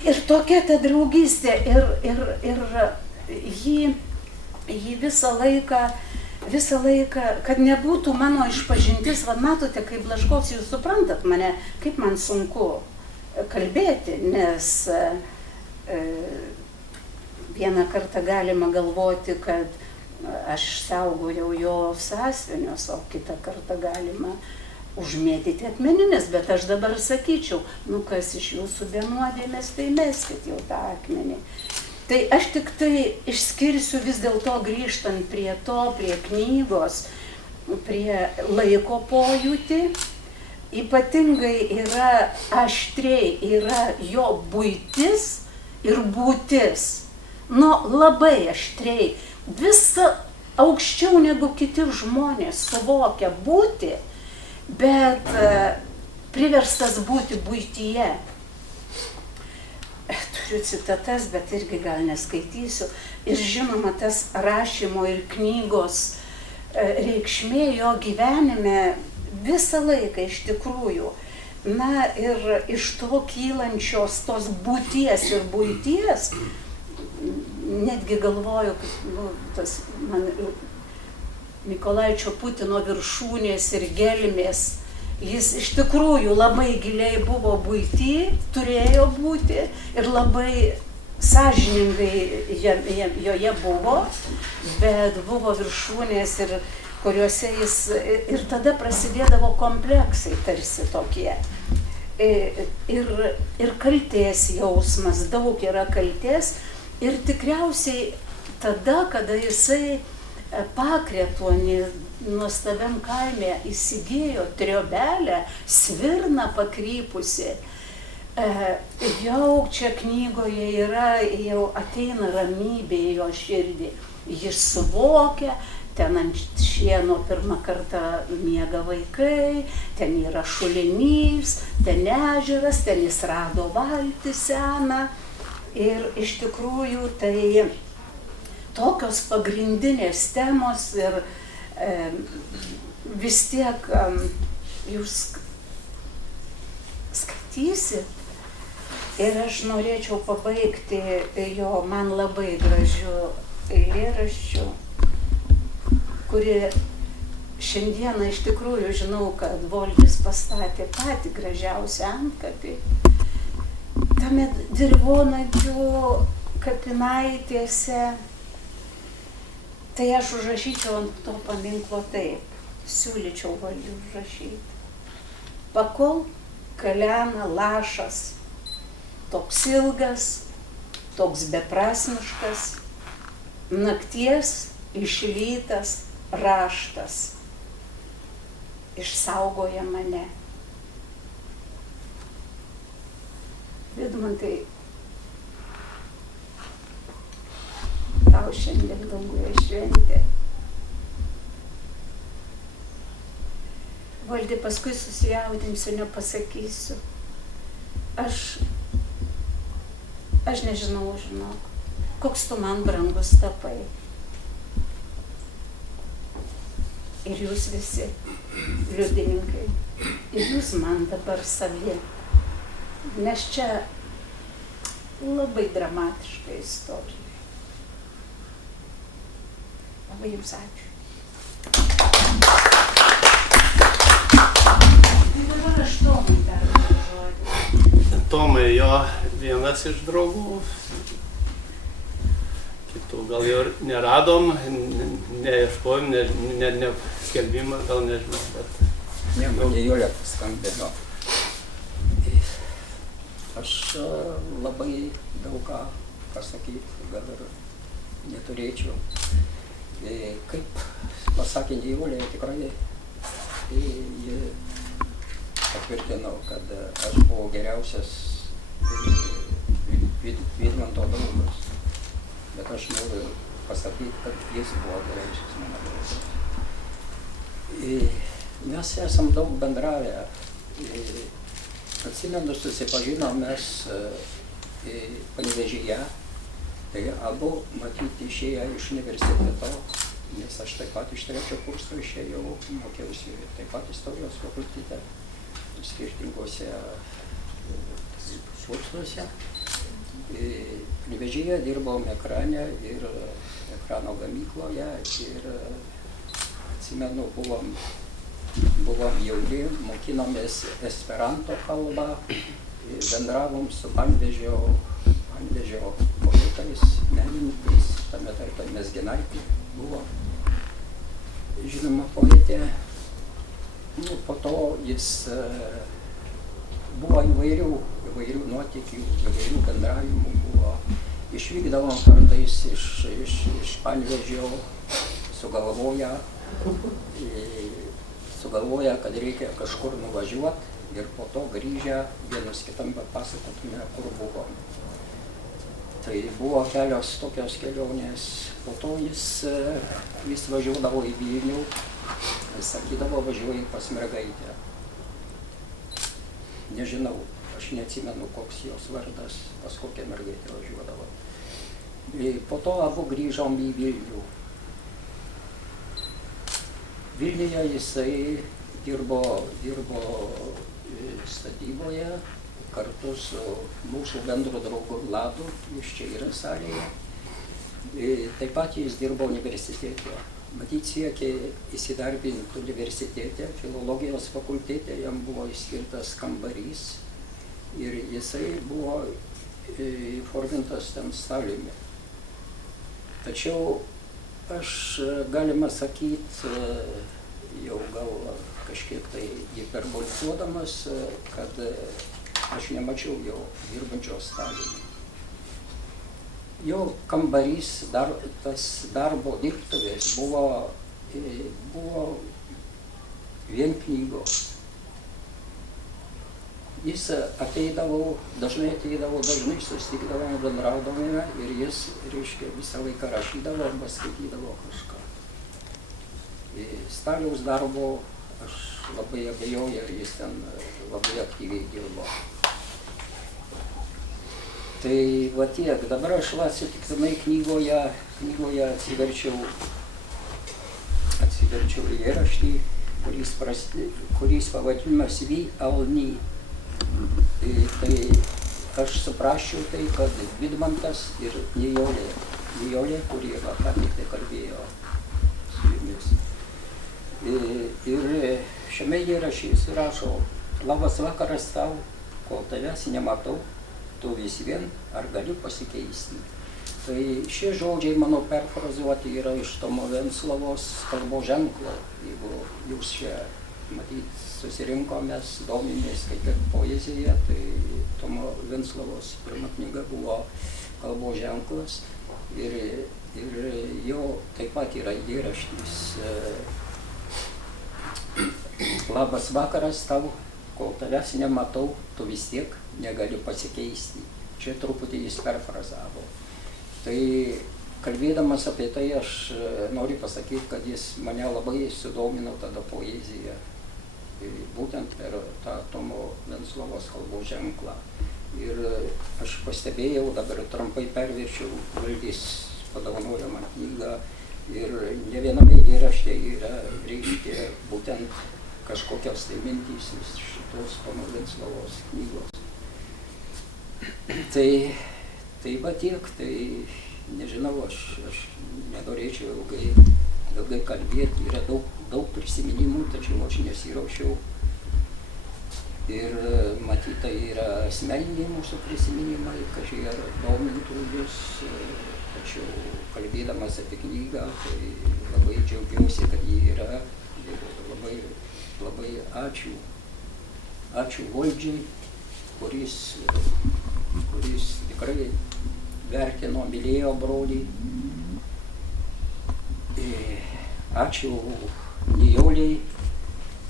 Ir tokia ta draugystė. Ir jį visą laiką, kad nebūtų mano išpažintis, vad matote, kaip Blaškovs, jūs suprantat mane, kaip man sunku kalbėti, nes vieną kartą galima galvoti, kad aš saugojau jo sąsiuvinius, o kitą kartą galima užmėtyti akmenimis, bet aš dabar sakyčiau, kas iš jūsų be nuodėmės, tai meskit jau tą akmenį. Tai aš tik tai išskirsiu vis dėlto grįžtant prie knygos, prie laiko pojūtį. Ypatingai yra aštriai, yra jo buitis ir būtis. Labai aštriai. Visa aukščiau negu kiti žmonės suvokia būti, bet priverstas būti buityje. Turiu citatas, bet irgi gal neskaitysiu. Ir žinoma, tas rašymo ir knygos reikšmė jo gyvenime visą laiką iš tikrųjų. Ir iš to kylančios tos būties ir buities, netgi galvoju, tas man Mykolaičio Putino viršūnės ir gelmės, jis iš tikrųjų labai giliai buvo buity, turėjo būti ir labai sąžiningai joje buvo, bet buvo viršūnės kuriuose jis ir tada prasidėdavo kompleksai tarsi tokie. Ir kaltės jausmas, daug yra kaltės. Ir tikriausiai tada, kada jisai Pakretuonį nuostabiam kaime įsigijo triobelę, svirną pakrypusi, jau čia knygoje jau ateina ramybė į jo širdį. Jis suvokia, ten ant šieno pirmą kartą miega vaikai, ten yra šulinys, ten ežeras, ten jis rado valtį seną. Ir iš tikrųjų tai tokios pagrindinės temos ir vis tiek jūs skaitysit. Ir aš norėčiau pabaigti jo man labai gražiu eilėraščiu, kuri šiandieną iš tikrųjų žinau, kad Voldis pastatė patį gražiausią antkapį. Tame Dirvonagių kapinaitėse, tai aš užrašyčiau ant to paminklo taip, siūlyčiau Voldį užrašyti. Pakol kalena lašas, toks ilgas, toks beprasmiškas, nakties išlytas raštas išsaugoja mane. Vidmantai, tau šiandien danguje šventė. Valdė, paskui susijaudinsiu, nepasakysiu. Aš nežinau, žinok, koks tu man brangus tapai. Ir jūs visi liudininkai. Ir jūs man dabar savi. Nes čia labai dramatiška istorija. Labai jums ačiū. Tai dabar aš Tomui perduodu žodį. Tomai, jo vienas iš draugų, kitų gal jau ir neradom, neieškojom, ne skelbimą, gal nežinau, bet... Ne, mane Julė paskambino. Aš labai daug ką pasakyti, gal ir neturėčiau. Kaip pasakė Julė, tikrai ji patvirtino, kad aš buvau geriausias Vidmanto draugas. Bet aš noriu pasakyti, kad jis buvo geriausias mano draugas. Mes esam daug bendravę. Atsimenu, susipažinom mes Panevėžyje. Tai abu matyti išėję iš universiteto, nes aš taip pat iš 3. kurso išėjau, mokiausi taip pat istorijos fakultete, skirtingose kursuose. Panevėžyje dirbom ekrane ir ekrano gamykloje ir atsimenu, buvom jauni, mokinomės esperanto kalbą, bendravom su Panevėžio poetais, menininkais, tame tarpe Mezginaitė buvo žinoma poetė. Po to jis buvo įvairių nuotykių, įvairių bendravimų buvo. Išvykdavom kartais iš Panevėžio, sugalvoja, kad reikia kažkur nuvažiuoti ir po to grįžę vienas kitam pasakotume, kur buvom. Tai buvo kelios tokios kelionės. Po to jis važiuodavo į Vilnių, sakydavo, važiuoju pas mergaitę. Nežinau, aš neatsimenu, koks jos vardas, pas kokią mergaitę važiuodavo. Po to abu grįžom į Vilnių. Vilniuje jisai dirbo statyboje kartu su mūsų bendru draugu Vladu, jis čia yra salėje. Taip pat jis dirbo universitete. Matyt, siekė įsidarbinti universitete, filologijos fakultete, jam buvo išskirtas kambarys ir jisai buvo įformintas ten Staliumi. Tačiau aš, galima sakyti, jau gal kažkiek tai hiperbolizuodamas, kad aš nemačiau jau dirbančio Stalinį. Jo kambarys, tas darbo dirbtuvės buvo vien knygos. Jis dažnai susitikdavom, bendraudavome ir jis, reiškia, visą laiką rašydavo arba skaitydavo kažką. Staliaus darbo aš labai abejoju, ar jis ten labai aktyviai dirbo. Tai va tiek, dabar aš atsitiktinai knygoje atsiverčiau eilėraštį, kuris pavadinimas Vi Alny. Tai aš suprasčiau tai, kad Vidmantas ir Nijolė, kurie ką tik tai kalbėjo su jumis. Ir šiame eilėraštyje jis rašo: labas vakaras tau, kol tavęs nematau, tu vis vien ar gali pasikeisti. Tai šie žodžiai, mano perfrazuoti, yra iš Tomo Venclovos kalbos ženklo. Jeigu jūs čia, matyt, susirinkomės, domimės kaip ir poezija, tai Tomo Venclovos pirma knyga buvo kalbos ženklas. Ir jo taip pat yra eilėraštis labas vakaras tau, kol tavęs nematau, tu vis tiek negali pasikeisti. Čia truputį jis perfrazavo. Tai kalbėdamas apie tai, aš noriu pasakyti, kad jis mane labai sudomino tada poezija. būtent per tą Tomo Venclovos kalbos ženklą. Ir aš pastebėjau, dabar trumpai perverčiau, Valdys padovanojo man knygą ir ne viename eilėrašte yra, reiškia, būtent kažkokios tai mintys iš šitos Tomo Venclovos knygos. Tai va tiek, tai nežinau, aš nenorėčiau ilgai kalbėti, yra daug prisiminimų, tačiau aš nesiraušiau. Ir matyt, tai yra asmeniniai mūsų prisiminimai, kažkiek domintų jūs, tačiau kalbėdamas apie knygą, tai labai džiaugiausi, kad ji yra ir labai ačiū. Ačiū Valdžiui, kuris tikrai vertino, mylėjo brolį. Ačiū Nijoliai,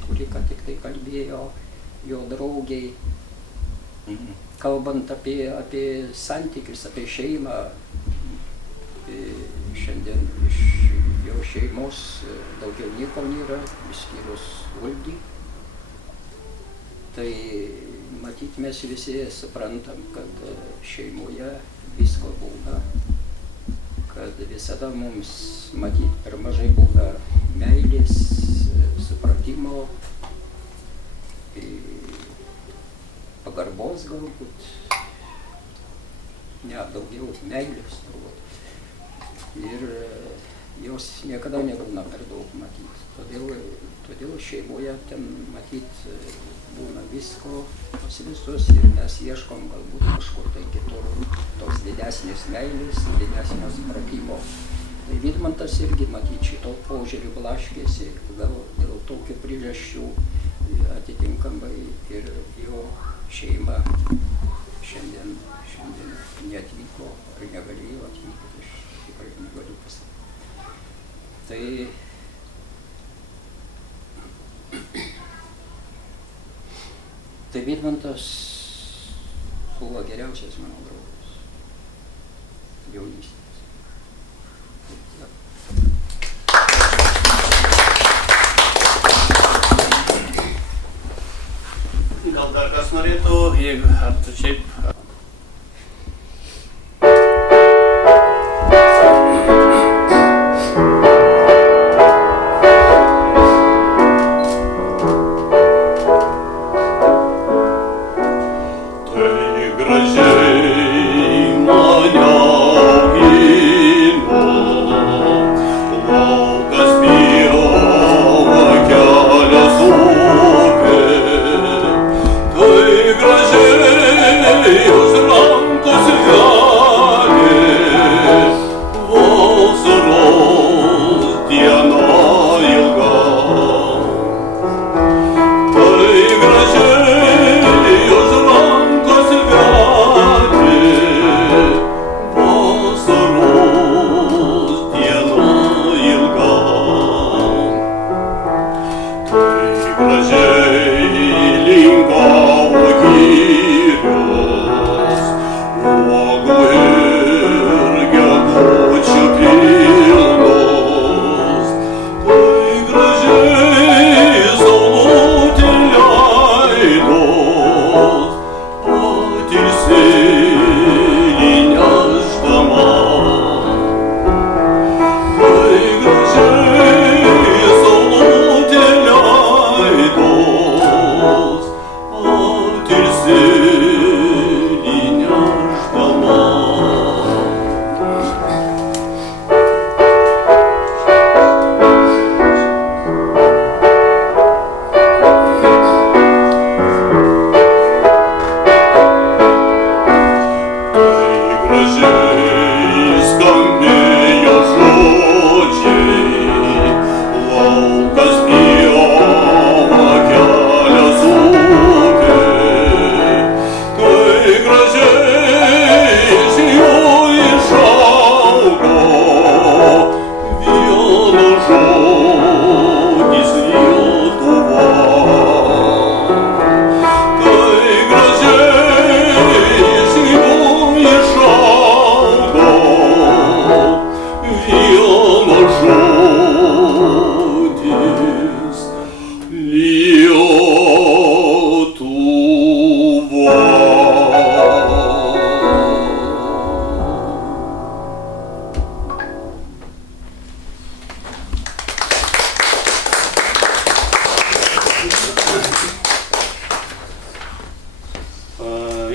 kuri ką tik tai kalbėjo, jo draugiai. Kalbant apie santykius, apie šeimą, šiandien iš jo šeimos daugiau nieko nėra, išskyrus Valdį. Tai matyt, mes visi suprantam, kad šeimoje visko būna, kad visada mums, matyt, per mažai būna meilės, supratimo, pagarbos galbūt, ne, daugiau meilės turbūt. Ir jos niekada nebūna per daug, matyt. Todėl šeimoje ten, matyt, būna visko pas visus ir mes ieškom galbūt kažkur tai kitur tos didesnės meilės, didesnio supratimo. Tai Vidmantas irgi, matyt, šito požiūriu blaškėsi, gal dėl tokių priežasčių atitinkamai ir jo šeima šiandien neatvyko ar negalėjo atvykti, aš tikrai negaliu pasakyti. Tai Vidmantas buvo geriausias mano draugas jaunystės. Gal dar kas norėtų, jeigu ar tu šiaip... Gracias.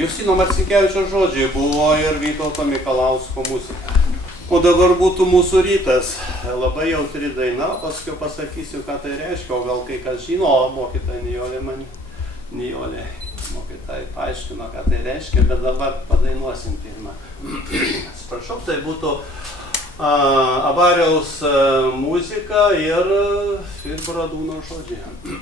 Justino Marcinkevičiaus žodžiai buvo ir Vytauto Mikalausko muzika. O dabar būtų mūsų rytas. Labai jautri daina, paskui pasakysiu, ką tai reiškia, o gal kai kas žino, mokytoja Nijolė mokytoja paaiškino, ką tai reiškia, bet dabar padainuosim pirmą. Atsiprašau, tai būtų Abariaus muzika ir Bradūno žodžiai.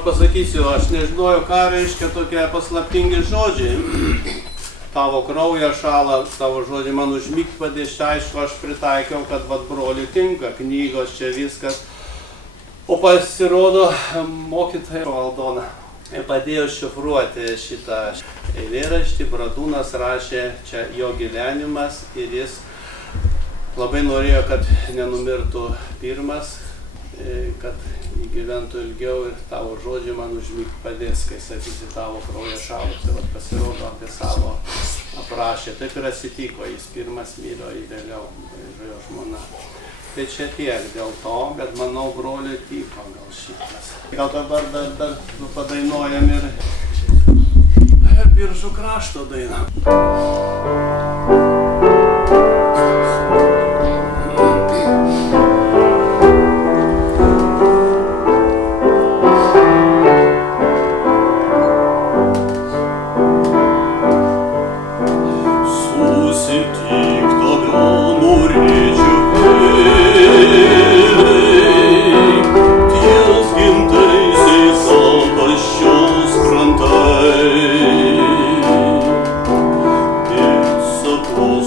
Pasakysiu, aš nežinojau, ką reiškia tokie paslaptingi žodžiai. Tavo kraujas šąla, tavo žodžiai man užmigt padės, čia aišku, aš pritaikiau, kad vat broliui tinka, knygos čia viskas. O pasirodo, mokytoja Aldona padėjo šifruoti šitą eilėraštį, Bradūnas rašė čia jo gyvenimas ir jis labai norėjo, kad nenumirtų pirmas, kad gyventų ilgiau ir tavo žodžiai man užmigt padės, kai sakysi tavo kraujas šąla. Tai vat pasirodo apie savo aprašė. Taip ir atsitiko, jis pirmas mylio į vėliau jo žmona. Tai čia tiek dėl to, bet manau broliui tiko gal šitas. Gal dabar dar padainuojam ir Biržų krašto dainą. Oh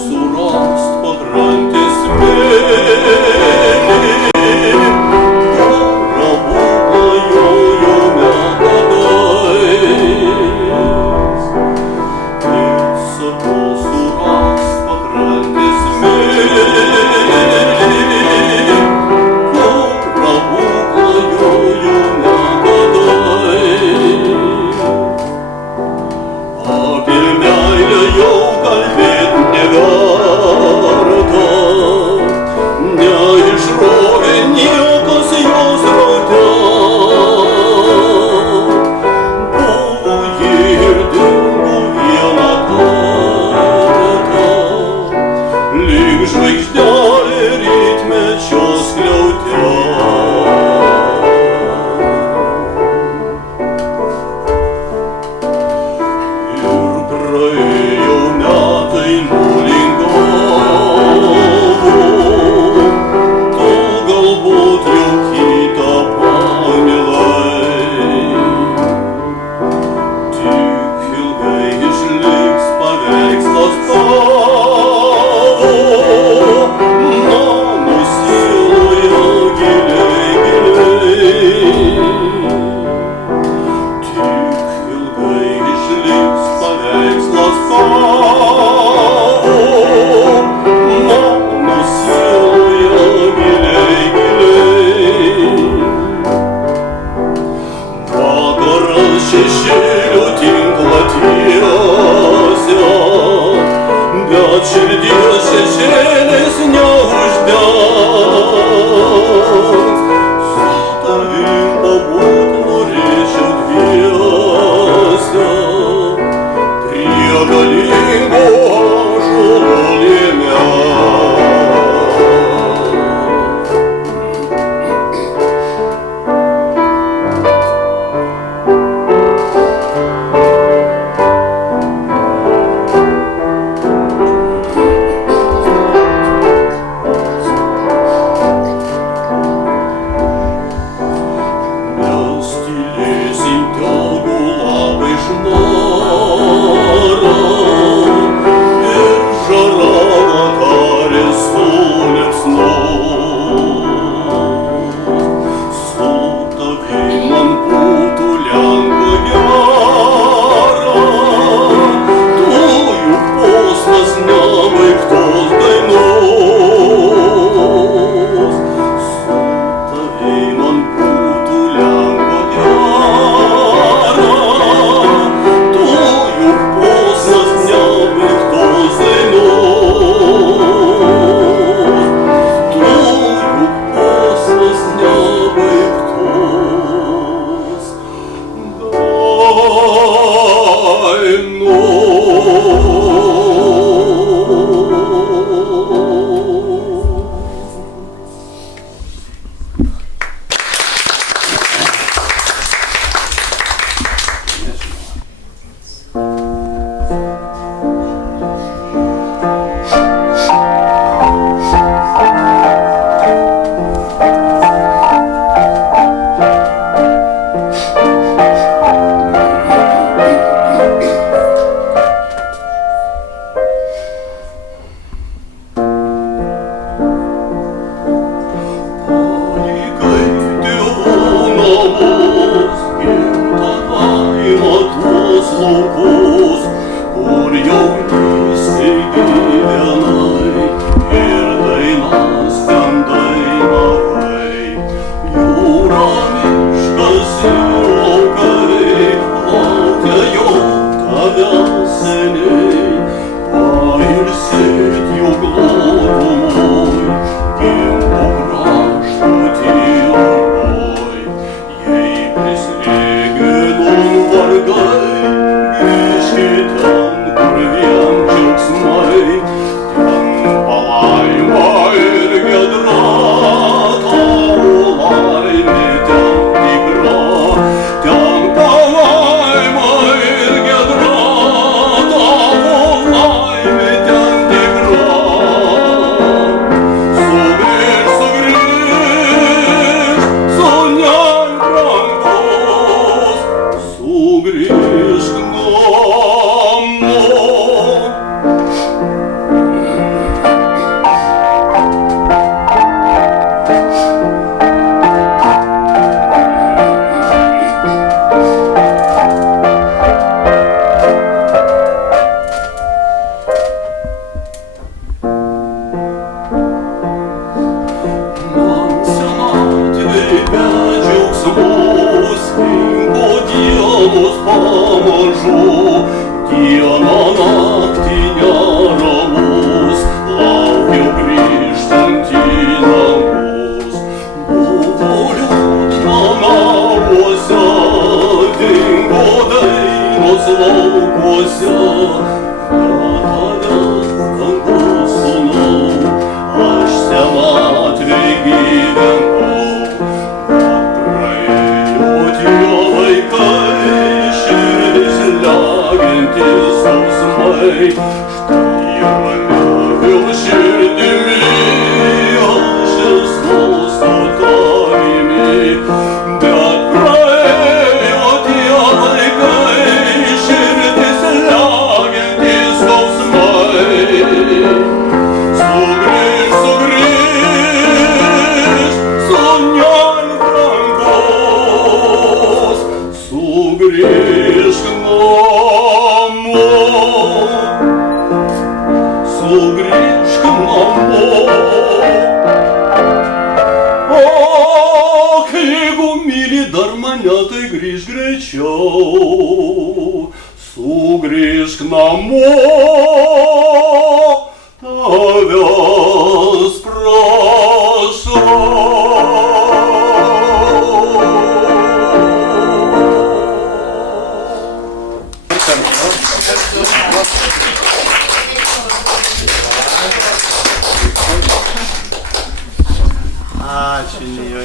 Tavęs prašau.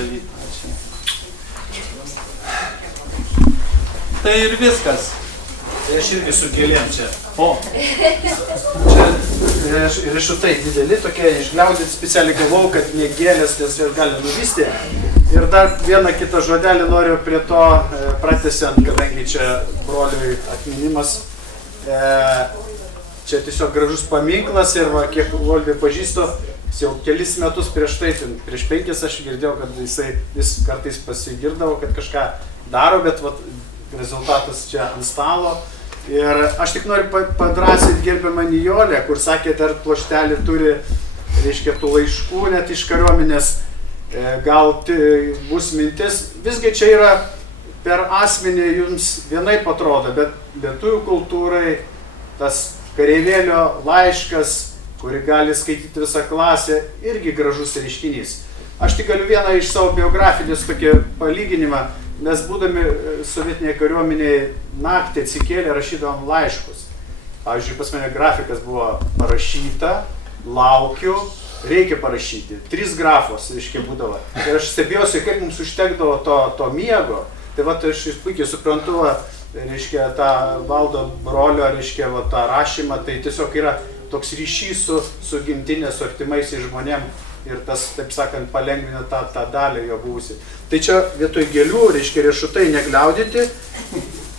daryti. Ačiū. Tai ir viskas. Tai aš irgi su gėlėm čia. O. Čia riešutai dideli, tokie išgliaudyti specialiai galvau, kad ne gėlės, nes jas gali nuvysti. Ir dar vieną kitą žodelį noriu prie to pratęsiant, kadangi čia broliui atminimas. Čia tiesiog gražus paminklas ir va, kiek Voldį pažįstu, jau kelis metus prieš tai, prieš 5 aš girdėjau, kad jisai vis kartais pasigirdavo, kad kažką daro, bet va, rezultatas čia ant stalo. Ir aš tik noriu padrąsinti gerbiamą Nijolę, kur sakė, dar ploštelį turi, reiškia, tų laiškų net iš kariuomenės, gal bus mintis. Visgi čia yra per asmenį jums vienaip atrodo, bet lietuvių kultūrai tas kareivėlio laiškas, kuri gali skaityti visą klasę, irgi gražus reiškinys. Aš tik galiu vieną iš savo biografinės tokį palyginimą. Mes būdami sovietinėje kariuomenėje naktį atsikėlę rašydavom laiškus. Pavyzdžiui, pas mane grafikas buvo parašyta, laukiu, reikia parašyti. 3 grafos, reiškia, būdavo. Ir aš stebėjausi, kaip mums užtekdavo to miego. Tai va, aš puikiai suprantu, reiškia, tą Valdo brolio, reiškia, va, tą rašymą. Tai tiesiog yra toks ryšys su gimtinė, su artimaisiais žmonėm. Ir tas, taip sakant, palengvina tą dalį jo buvusi. Tai čia vietoj gėlių, reiškia, riešutai negliaudyti.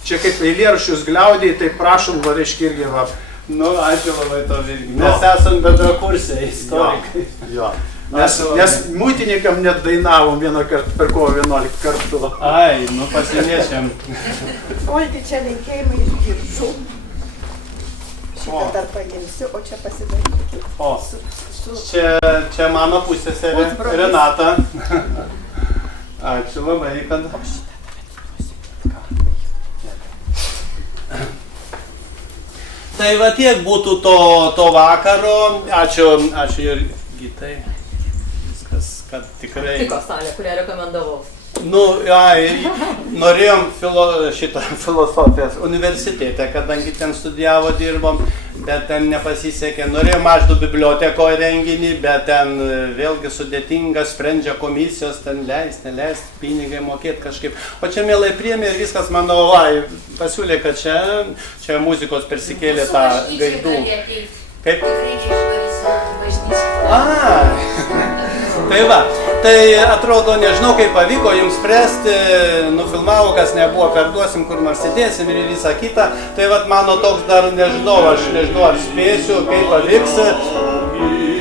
Čia kaip eilėraščius gliaudėjai, tai prašom, va, reiškia, irgi, va. Nu, ačiū labai to irgi. Mes esam bendrakursiai istorikai. Jo. Nes muitininkam net dainavom vieną kartą per kovo 11 kartų. Ai, nu pasiliečiam. Olgi, čia linkėjimai iš Biržų. Šitą dar paimsiu, o čia pasidarykit. O, čia mano pusseserė Renata. Ačiū labai, kad... Tai va tiek būtų to vakaro. Ačiū Jurgitai. Viskas, kad tikrai... Tiko salė, kurią rekomendavau. Nu, norėjom filosofijos universitete, kadangi ten studijavo, dirbom, bet ten nepasisekė. Norėjom Maždo bibliotekoje renginį, bet ten vėlgi sudėtinga, sprendžia komisijos, ten neleist, pinigai mokėti kažkaip. O čia mielai priėmė ir viskas, mano, pasiūlė, kad čia muzikos persikėlė tą gaidų. Kaip? Tai va, tai atrodo, nežinau, kaip pavyko jums spręsti, nufilmavo, kas nebuvo, perduosim, kur nors sėdėsim ir visą kitą. Tai va, mano toks dar nežinau, aš nežinau, ar spėsiu, kaip pavyks.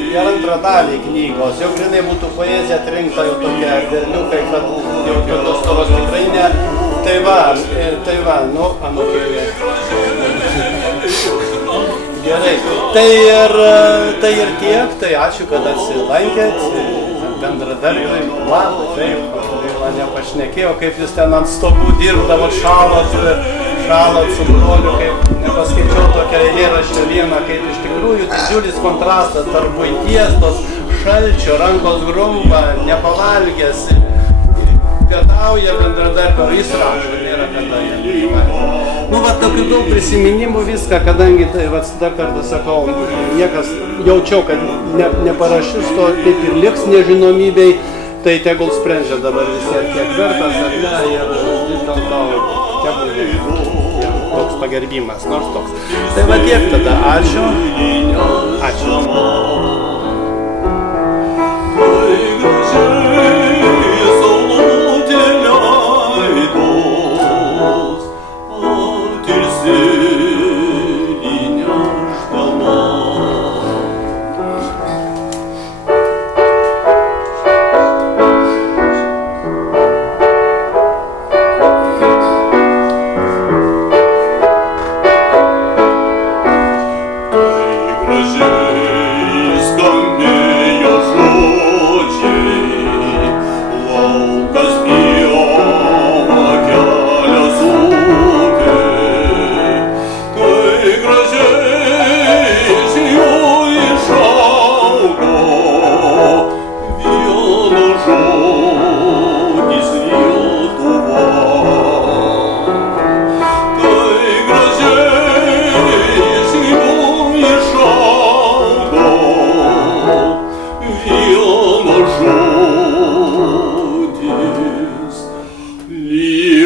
Ir antrą dalį knygos, jau grinai būtų poezija atrinkta, jau tokia derliukai, kad jau tos toros tikrai ne. Tai va, nu, anukėlė. Gerai, tai ir tiek, tai ačiū, kad atsilankėt. Bendradarbiai, taip, mane pašnekėjo, kaip jūs ten ant stogų dirbdavot, šalot su broliu, kaip nepaskaičiau tokią eilėraštį vieną, kaip iš tikrųjų didžiulis kontrastas tarp buities, tos šalčio, rankos grumba, nepavalgęs, pietauja bendradarbio, jis rašo, nėra kada jie. Nu, va, tokių daug prisiminimų viską, kadangi, tai, va, dar kartą sakau, niekas jaučiau, kad neparašys to, taip ir liks nežinomybei, tai tegul sprendžia dabar visi, ar kiek vertas, ar ne, ir vis dėlto tegul toks pagerbimas, nors toks. Tai va tiek tada, ačiū. Lyg